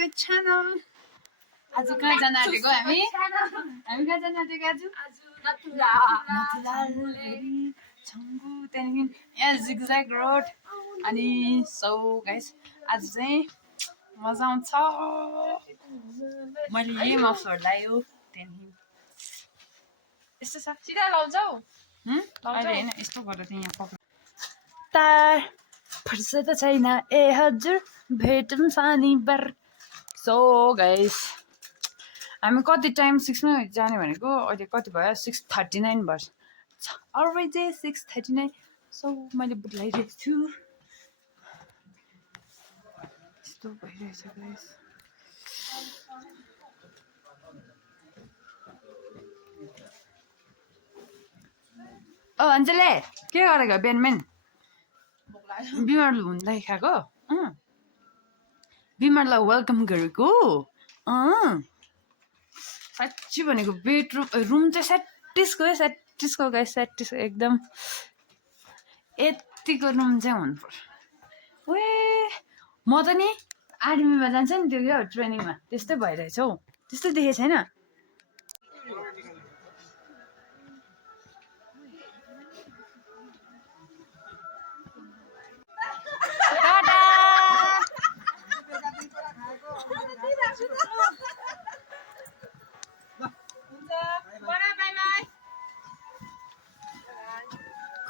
My channel. आज कहाँ जान आँटेको हामी कहाँ जान आँटेको आज नथुला छङ्गु त्यहाँदेखि यहाँ जिगज्याग रोड अनि सो गाइस आज चाहिँ मजा आउँछ मैले यही मफलर लायो त्यहाँदेखि यस्तो छ सिधा लाउँछौ अहिले होइन यस्तो गरेर चाहिँ यहाँ पक्र तार फुर्सद छैन ए हजुर भेटौँ शनिबार सो गाइस हामी कति टाइम 6 मा जाने भनेको अहिले कति भयो 6:39 भयो अलरेडी 6:39 सो मैले बुट लगाइरहेको छु यस्तो भइरहेछ गाइस ओ अञ्जले के गरेको बिहान बिमार हुँदै खाएको बिमारलाई वेलकम गरेको साँच्ची भनेको बेडरुम रुम चाहिँ स्याटिसको गाइस स्याटिस एकदम यतिको रुम चाहिँ हुनु पर्यो ए म त नि आर्मीमा जान्छ नि त्यो क्या ट्रेनिङमा त्यस्तै भइरहेछ हौ त्यस्तो देखेको छैन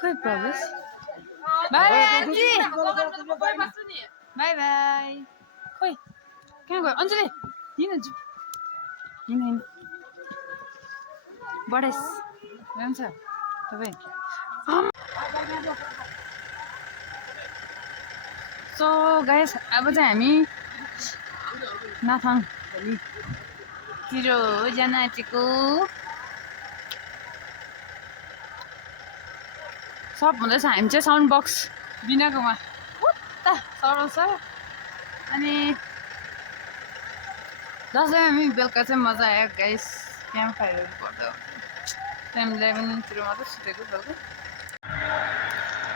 खोइ प्रवेश बाई आन्टी बाई बाई खोइ कहाँ गयो अञ्जली हिँड हिँड बढेस जान्छ तपाईँ सो गाइस अब चाहिँ हामी नाथाङ भोलितिर जान आँटेको सब हुँदैछ हामी चाहिँ साउन्ड बक्स बिनाकोमा उता सराउँछ अनि दसैँमा हामी बेलुका चाहिँ मजा आयो गाइस क्याम्प फायरहरू गर्दा 11 तिर मात्रै सुतेको बेलुका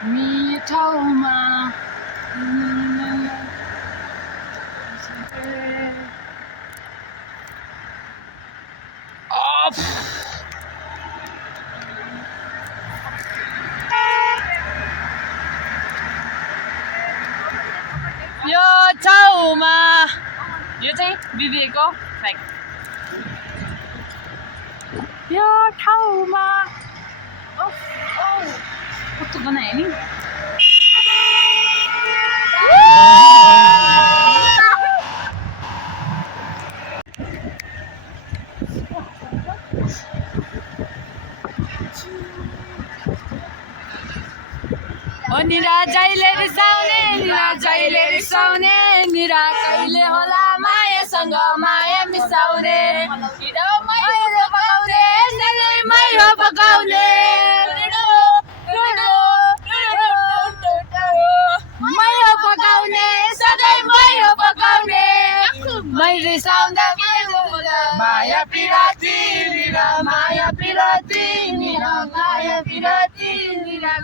मिठाउमा यो ठाउँमा यो चाहिँ बिबीको फ्ल्याग यो ठाउँमा कस्तो बनायो नि निरा जहिले रिसाउने निरा कहिले होला मायासँग माया मिसाउने मैरो पकाउने सधैँ मैरो पकाउने मै रिसाउँदा माया पिराती निरा माया पिराती निरा माया पिराती निरा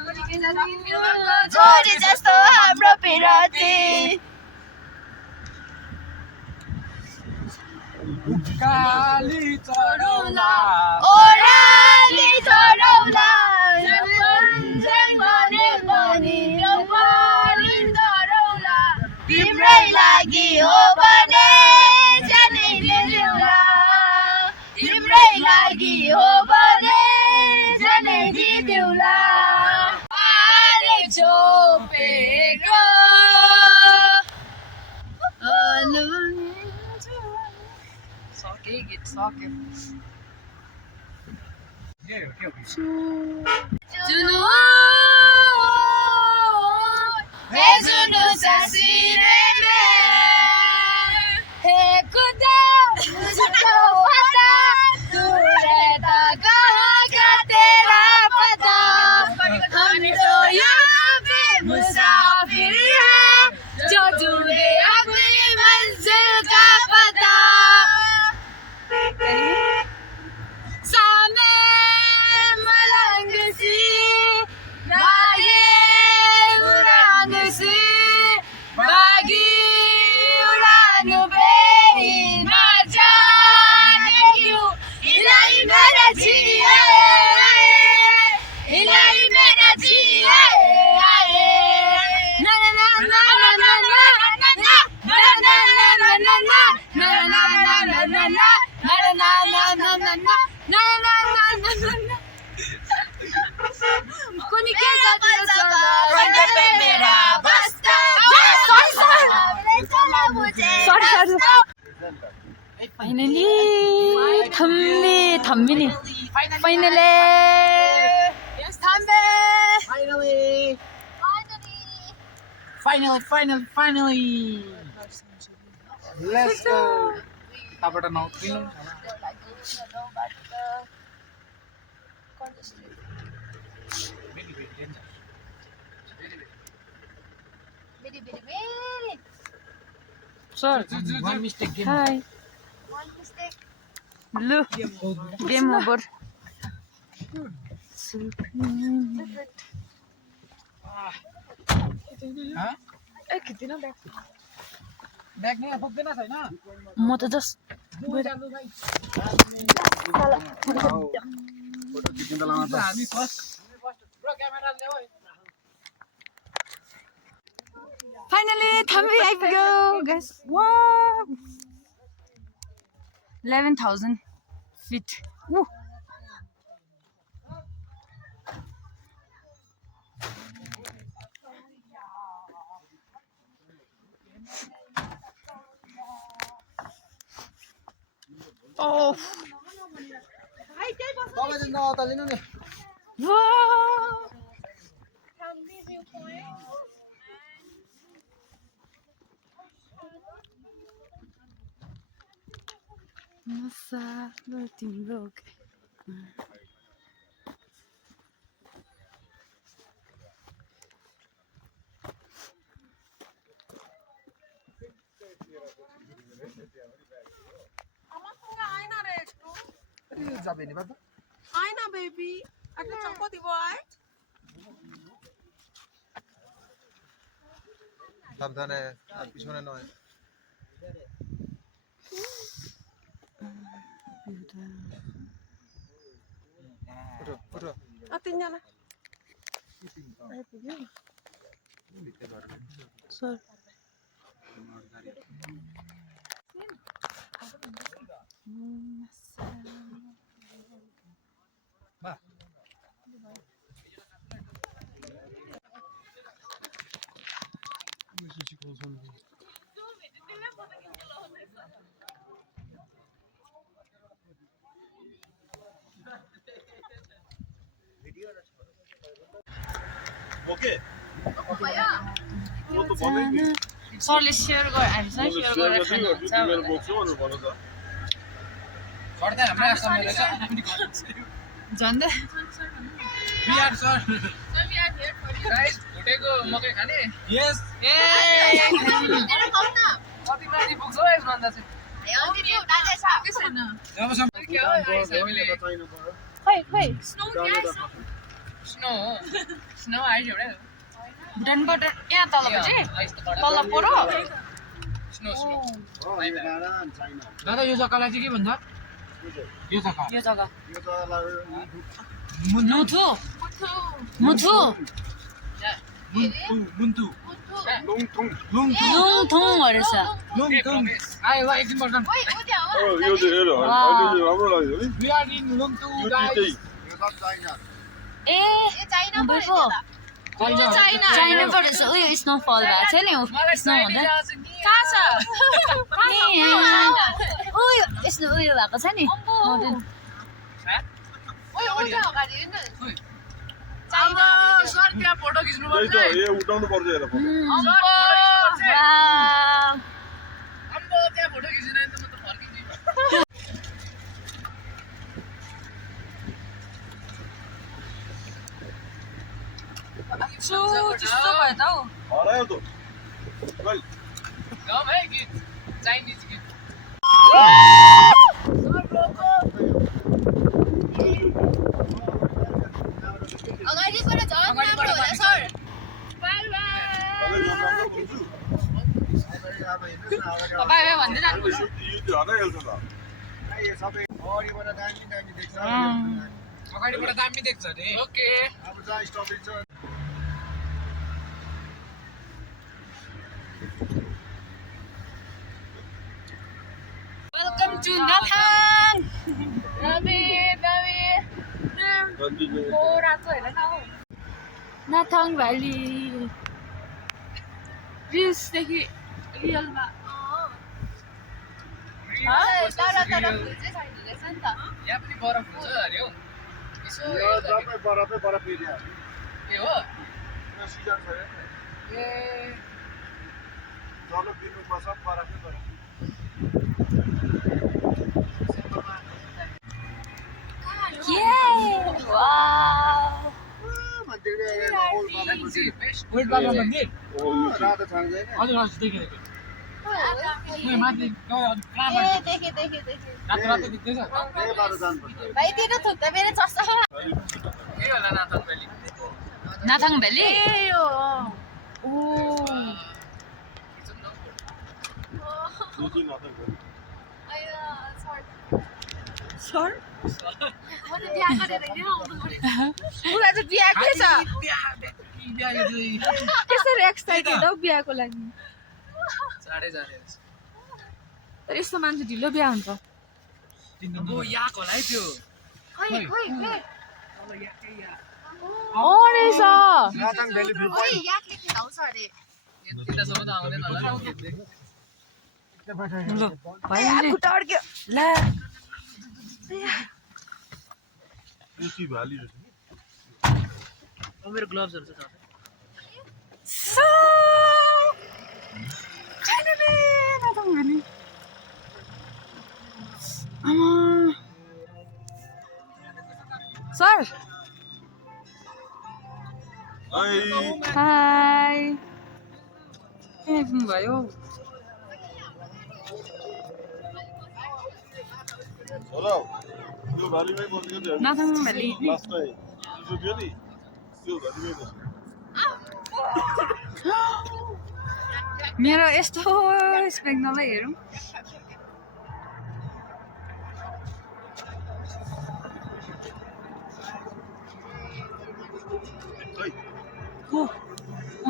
छोरी जस्तो हाम्रो पिराती काली चढौला ओराली चढौला तिम्रै लागि हो भने जानै दिउँला तिम्रै लागि हो भने जानै दिउँला आले छोपेको सके गीत सके जुनु हे जुनु ससिरे हे खुदा मुझको पता तूने तो कहाँ का तेरा पता हम तो यहाँ पे मुसाफिर हैं जो ढूंढे अपनी मंजिल का पता सामने मलंग सी भागे उड़ान सी भागी उड़ान pay sorry. Finally, Thammi. Finally. Yes, Thambe! Finally! Let's go! Tapos na ako. Sir. One mistake. Hi. Look. Game over. Back नहीं पुग्दैन छैन म त जस्ट हामी फर्स्ट ब्रो क्यामेरा ल्याऊ है Finally, Thammi IPO, guys. Wow. 11,000 feet. Woo. Oh. Wow. Masa timbro. Aina baby, aku cakap di bawah. সাবধানে আর পিছনে নয় ওঠো Artinya lah. Sir. ओके वो तो बनेगी सरले सेयर गरे हामीसँग सेयर गरेर खानुहुन्छ मेरो बोक्छु भनेर भन त गर्दा हाम्रो आसाम रहेछ झन्डै बिहार सर गाइस भुटेको मकै खाने यस ए कति माथि पुग्छौ यसमा अन्दाज खै स्नो आइज एउटा भुटानबाट यहाँ तल चाहिँ तल परो स्नो दादा यो जग्गालाई चाहिँ के भन्छ यो जग्गा यो जग्गा यो जग्गालाई मुथु मुथु मुन्तु लुङथुङ रहेछ लुङथुङ आयो वा एकदिन पर्छन् यो चाहिँ हेर अहिले राम्रो लाग्यो नि we are in लुङथु yo guys चाहिँ यो त चाइना ए चाइनाबाट रहेछ उयो स्नोफल भएको छ नि स्नो हुँदा कहाँ छ उयो यस्तो उयो भएको छ नि सर त्यहाँ फोटो खिच्नु त्यही पर्छ त ए उठाउनु पर्छ हेर फोटो अम्बो त्यहाँ फोटो खिच्नु त म त फर्किन्छु त्यस्तो भयो त हौ हरायो त गल गम है गीत चाइनिज गीत अगाडिबाट झन् राम्रो होला sir bye bye bye bye भन्दै जानु यो चाहिँ हराइहाल्छ त अगाडिबाट दामी देख्छ अरे okay welcome to Nathang Nathang valley रिल्सदेखि रियलमा तर फुल चाहिँ छैन रहेछ नि त यहाँ पनि बरफ हुन्छ अरे हौ यसो यो जम्मै बरफै बरफ एरिया ए हो यो सिजन छ ए जब दिनुपर्छ बरफै बरफ Wow! ओल्ड बाबा मन्दिर रातो छाङ छैन हजुर हजुर देखेँ देखेँ माथि कहाँ देखेँ रातो रातो देख्दैछ त्यही बाटो जानुपर्छ भाइ तेरो थुक्दा मेरो चस्चा के होला नाथन भ्याली Nathang Valley? दुई नथन Sir? म त बिहा गरेर नि उसलाई चाहिँ बिहाकै छ कसरी एक्साइटेड हौ बिहाको लागि चाँडै जाने तर यस्तो मान्छे ढिलो बिहा हुन्छ अब याक होला है त्यो खोइ खोइ रहेछ नाथाङ भ्याली भ्यू खोइ याकले खिचाउँछ अरे त्यतासम्म त आउँदैन होला ल भाइ खुट्टा अड्क्यो ला युसी भ्याली रहेछ मेरो ग्लोभ्सहरु छ छैन रे Nathang Valley सर हाई भयो हेलो त्यो भ्यालीमै बसेको थियो Nathang Valley लास्ट टाइम जो थियो नि त्यो भ्यालीमै बसेको मेरो यस्तो स्पेक नलाई हेरौँ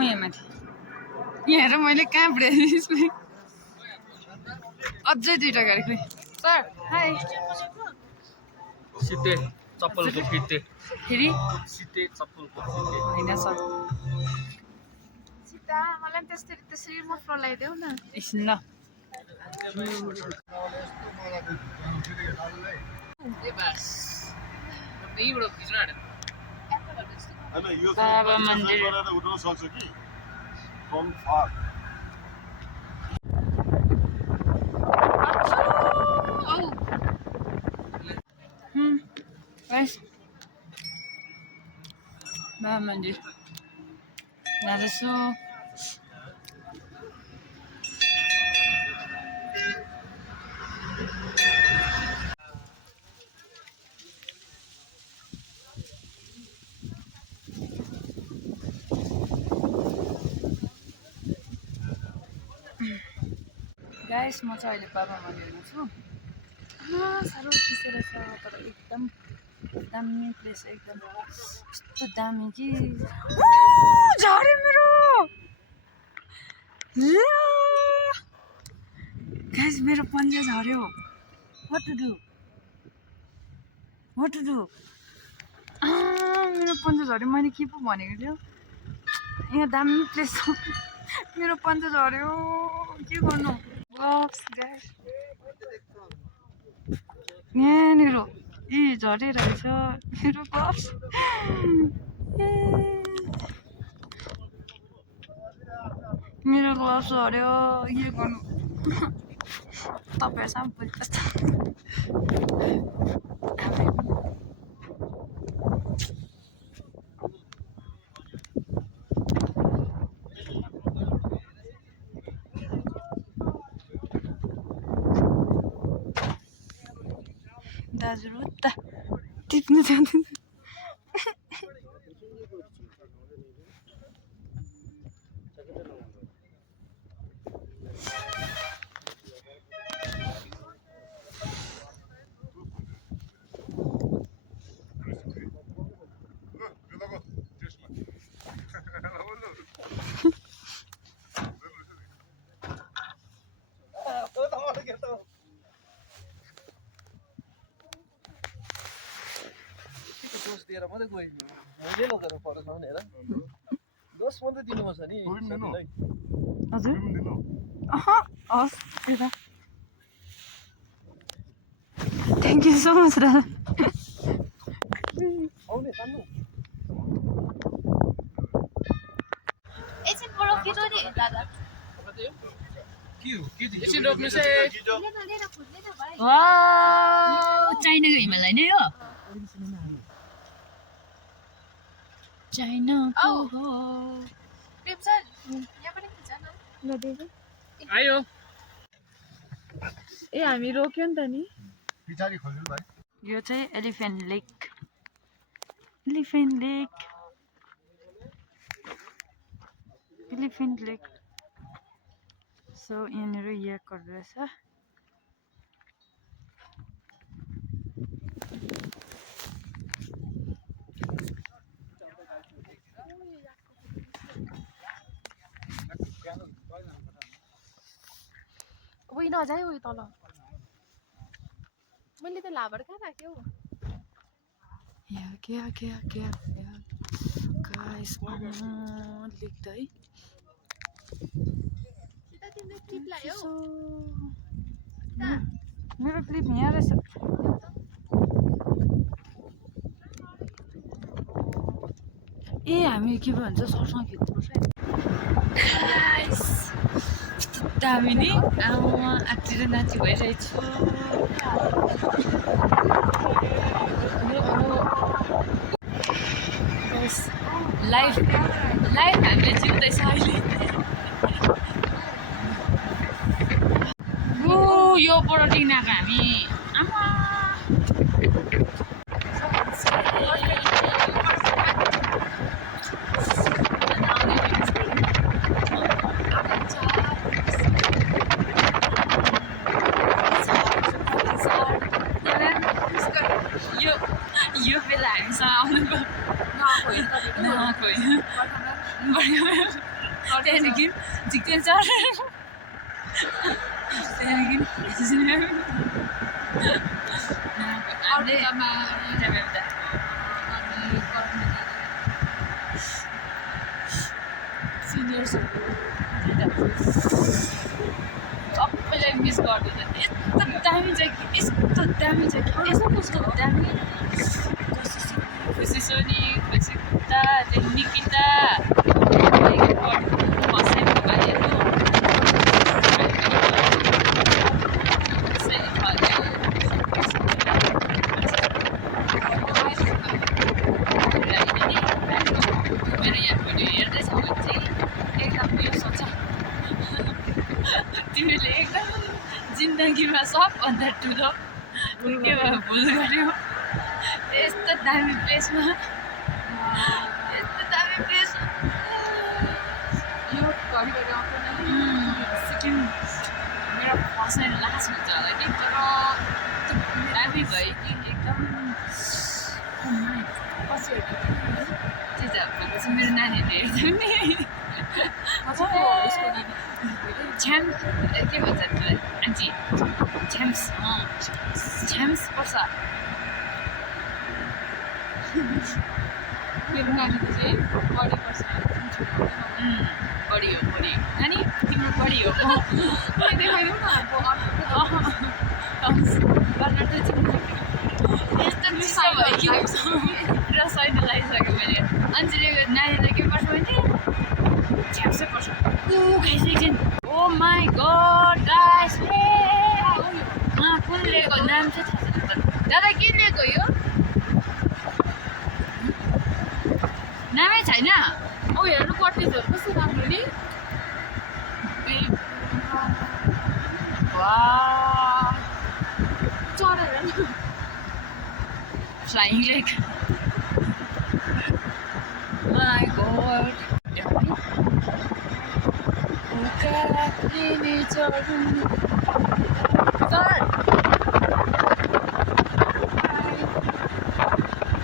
यहाँ माथि यहाँ हेर मैले कहाँ पुऱ्याएँ स्पेक अझै दुईवटा गाडी खोइ सर हाई सिते चप्पलको फिते फेरि सिते चप्पलको फिते होइन सर सीता मलाई पनि त्यसरी मफलर लगाइदेऊ न एकछिन ल ए बास यहीँबाट खिच्न आँटेन हैन यो बाबा मन्दिर उठाउन सक्छ कि फ्रम फार गाइस बाबा मन्दिर जाँदैछु गाइस म चाहिँ अहिले बाबा मन्दिरमा छु साह्रो चिसो रहेछ तर एकदम दामी प्लेस एकदम यस्तो दामी कि झऱ्यो मेरो गाइस मेरो पन्जा झऱ्यो what to do मेरो पन्जा झऱ्यो मैले के पो भनेको थियो यहाँ दामी प्लेस हो मेरो पन्जा झऱ्यो के गर्नु गाइस यहाँनिर झरिरहेछ मेरो ग्लोभ्स मेरो ग्लोभ्स झऱ्यो के गर्नु तपाईँहरूसँग बुझ कस्तो दाजु उता टिप्नु जाँदैन दोष दिएर मात्रै गयो मैले लगेर परसम्म हेर दोष मात्रै दिनुपर्छ नि हजुर हस् त्यता Thank you so much, Dada. आउने तान्नु एकछिन बरोकिलो नि दादा के हो के एकछिन रोक्नुस् है लिएर खुल्दै त भाइ वाउ चाइनाको हिमालय नै हो चाइनाको हो प्रेम सर यहाँबाट खिच न आयो ए हामी रोक्यो नि त नि पछाडि खोल्नु भाइ यो चाहिँ एलिफेन्ट लेक सो यहाँनिर याकहरू रहेछ उही नजाए उही तल मैले त लाभर कहाँ राख्यो क्या गाइस लेख्दा है सीता तिम्रो क्लिप लाग्यो मेरो क्लिप यहाँ रहेछ ए हामी के भन्छ सरसँग खिच्नुपर्छ गाइस दामी नि आमा आतिर नाची भइरहेछ लाइफ हामीले जिउँदैछ अहिले यो परोटी नाको हामी आमा यो बेला हामीसँग आउनुको त्यहाँदेखि झिक्दैन सर सबैलाई मिस गर्दैछ यस्तो दामी छ कि यस्तो दामी छ कि यस्तो दामी खुसी सोनी खुसी कुत्ता निकिता बसेको भाइहरू मेरो यहाँ भिडियो हेर्दैछ भने चाहिँ एकदम यो सोच तिमीले एकदम जिन्दगीमा सबभन्दा ठुलो के भयो भुल गर्यो यस्तो दामी प्लेसमा यो घरिघरि आउँदैन सिक्किम मेरो फर्स्ट लास्ट हुन्छ होला कि तर दामी भयो कि एकदम त्यही त भनेपछि मेरो नानीहरूले हेर्छ नि छ्याम के भन्छ त्यसलाई आन्टी छ्याम्स पर्छ मेरो नानीको चाहिँ बढी पर्छ बढी हो नानी तिम्रो बढी हो यस्तो मिसा भयो कि र सही लगाइसक्यो मैले अन्जिलीको नानीलाई के पर्छ भने छ्याप्सै पर्छ खाइसकेको ओ माई गड गाइस कुन लिएको नाम चाहिँ थाहा छैन दादा के लिएको यो नामै छैन औ हेर्नु कटेजहरू कस्तो राम्रो नि चढेर फ्लाइङ लेक माई गड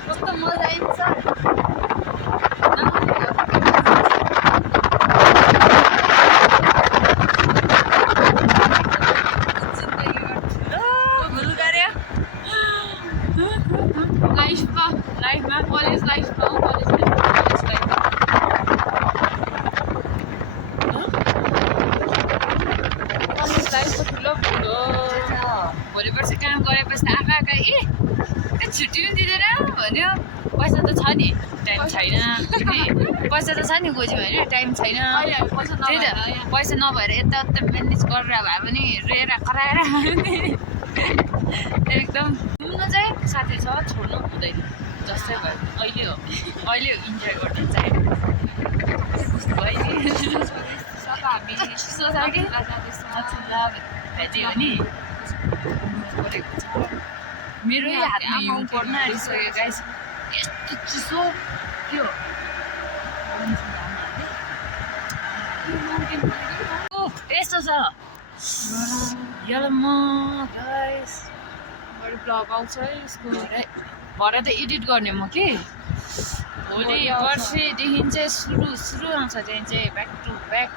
कस्तो मजा आइन्छ लाइफमा कलेज लाइफमा कलेज लाइफ भोलि पर्सि काम गरेपछि त आँखा आँखा छुट्टी पनि दिँदैन भन्यो पैसा त छ नि टाइम छैन पैसा त छ नि गोजी होइन टाइम छैन त्यही त पैसा नभएर यताउता म्यानेज गरेर भए पनि रेर कराएर एकदम घुम्न चाहिँ साथी छ छोड्नु हुँदैन जस्तै भयो अहिले इन्जोय गर्नु चाहिँ भेट्यो नि मेरो हातमा हिउँ पर्न आइसक्यो गाइस यस्तो चिसो के हो यस्तो छ यल्लो गाइस बढी ब्लग आउँछ है यसको भरे त एडिट गर्ने म कि भोलि पर्सिदेखि चाहिँ सुरु आउँछ चाहिँ ब्याक टु ब्याक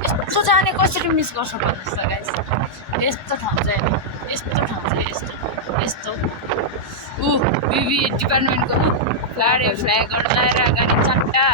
यस्तो जाने कसरी मिस गर्छ भन्नुहोस् त गाइस यस्तो ठाउँ चाहिँ यस्तो बिबी डिपार्टमेन्टको फ्ल्याग लगाएर गाडी चट्टा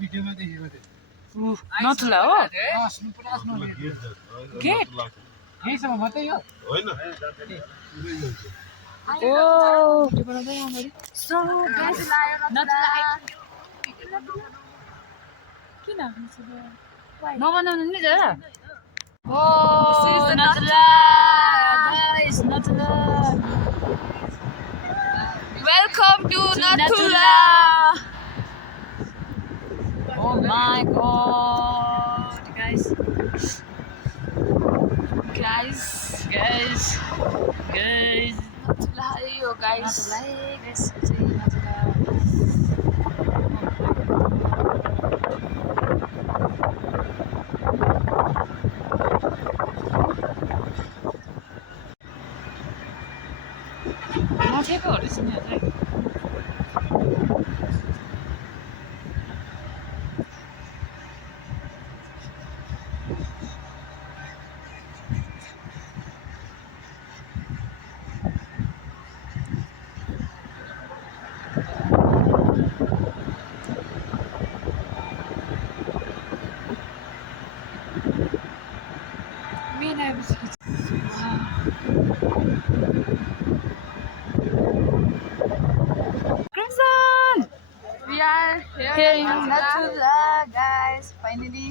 भिडियोमा देखेको थिएँ नथुला हो गेट यहीसम्म मात्रै हो होइन किन नबनाउनु नि त Nathula welcome to Nathula Oh my god, guys. Nathula है यो गाइस नठेको रहेछ नि अझै Crimson! We are here in Nathula, guys. Finally.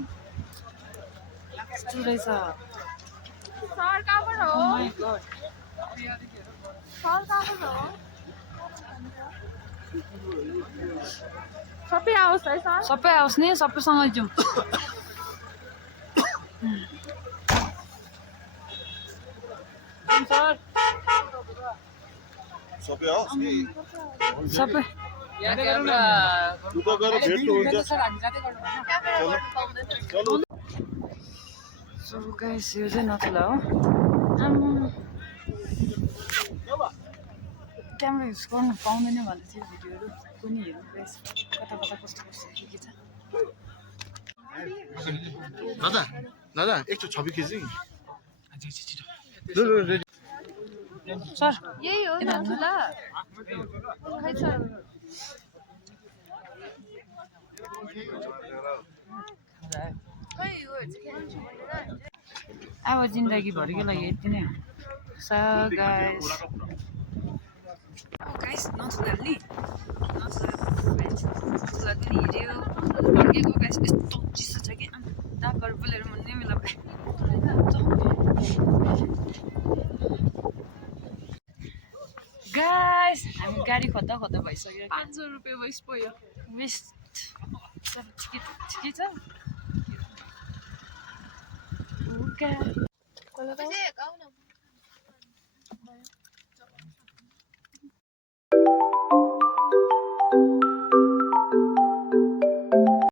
यस्तो रहेछ सर कहाँबाट हो? Oh my god. सर कहाँबाट हो? सबै आओस् है सर? सबै आओस् नि सबैसँग जाउँ सर सबै होस् कि सबै उता गएर भेट्नु हुन्छ चलो सो गाइस यो चाहिँ नथुला हो क्यामेरा युज गर्नु पाउँदैन भन्दै थियो भिडियोहरू पनि हेर्नु गाइस कता कस्तो के छ दादा एकचोटि छवि खिच्नु सर यही हो नथुला खै सर खै यो अब जिन्दगीभरिको लागि यति नै हो सो गाइस नथुला नि नथुला पनि हिँड्यो फर्केको गाइस यस्तो चिसो छ कि दागहरू बोलेर मुन्ने मिला गाइस हामी गाडी खोज्दा भइसक्यो 500 रुपैयाँ वेस्ट भयो वेस्ट ठिकै छ कसले गाउँ